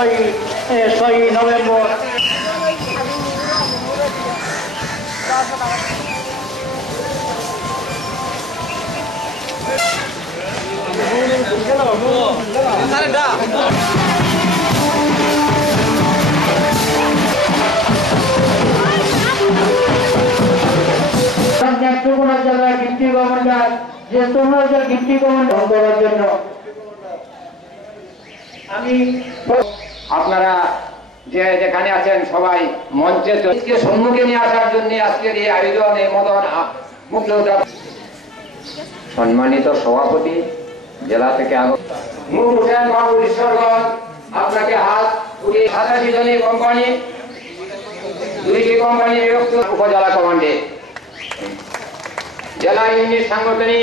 6 November. জেলার deputy commander যে তোমরা যে ডিপ্টি কমান্ডার করার জন্য আমি আপনারা যে যেখানে আছেন সবাই মঞ্চে সম্মুখে নিয়ে আসার জন্য আজকের এই আয়োজন এই মদন মুক্তিযোদ্ধা সম্মানিত সভাপতি জেলা থেকে আগত নূর হোসেন বাবু ঈশ্বরগঞ্জ আপনাকে হাত উঠিয়ে 87 জনের কোম্পানি 2টি কোম্পানি উপজেলা কমান্ডে জেলা ইউনিট সাংগঠনিক